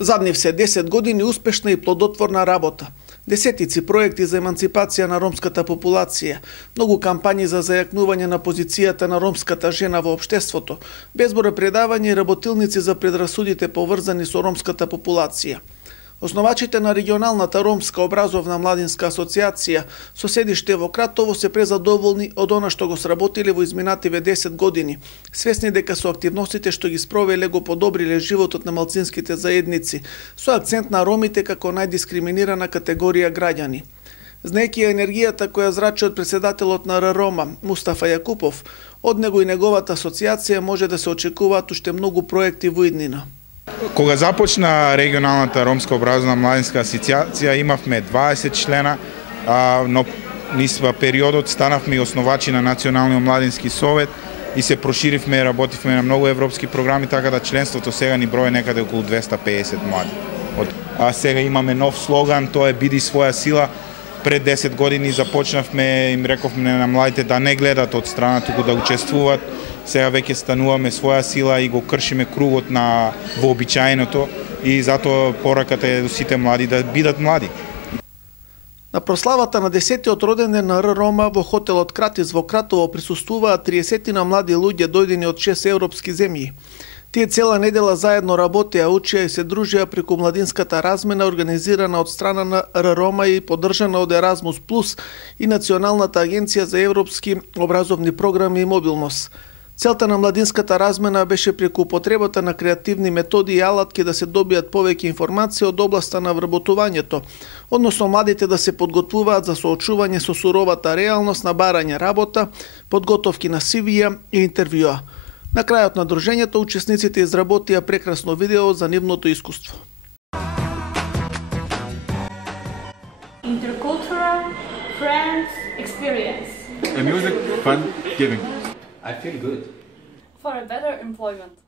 Заднив се 10 години успешна и плодотворна работа. Десетици проекти за еманципација на ромската популација, многу кампањи за зајакнување на позицијата на ромската жена во општеството, безброј предавања и работилници за предрасудите поврзани со ромската популација. Основачите на регионалната ромска образовна младинска асоциација со седиште во Кратово се презадоволни од она што го сработиле во изминативе 10 години, свесни дека со активностите што ги спровеле го подобриле животот на малцинските заедници, со акцент на ромите како најдискриминирана категорија граѓани. Знаејќи енергијата која зрачи од председателот на РРОМа, Мустафа Јакупов, од него и неговата асоциација може да се очекуваат уште многу проекти во иднина. Кога започна регионалната ромска образовна младинска асоциација, имавме 20 члена, но низ периодот станавме и основачи на Националниот младински совет и се проширивме, работивме на многу европски програми, така да членството сега ни брои некаде околу 250 млади. А сега имаме нов слоган, тоа е "Биди своја сила". Пред 10 години започнавме, им рековме на младите да не гледат од страна, туку да учествуваат. Сега веќе стануваме своја сила и го кршиме кругот на вообичаеното и затоа пораката е до сите млади да бидат млади. На прославата на 10-тиот роденден на РРОМа во хотелот Кратис во Кратово присуствуваат 30 млади луѓе дојдени од 6 европски земји. Тие цела недела заедно работеа, учеа и се дружеа преку младинската размена организирана од страна на РРОМа и поддржана од Еразмус Плюс и Националната агенција за европски образовни програми и мобилност. Целта на младинската размена беше преку употребата на креативни методи и алатки да се добијат повеќе информации од областа на вработувањето, односно младите да се подготвуваат за соочување со суровата реалност на барање работа, подготовки на CV-ја и интервјуа. На крајот на дружењето учесниците изработија прекрасно видео за нивното искуство. Intercultural friends experience. A music, fun, giving. I feel good. For a better employment.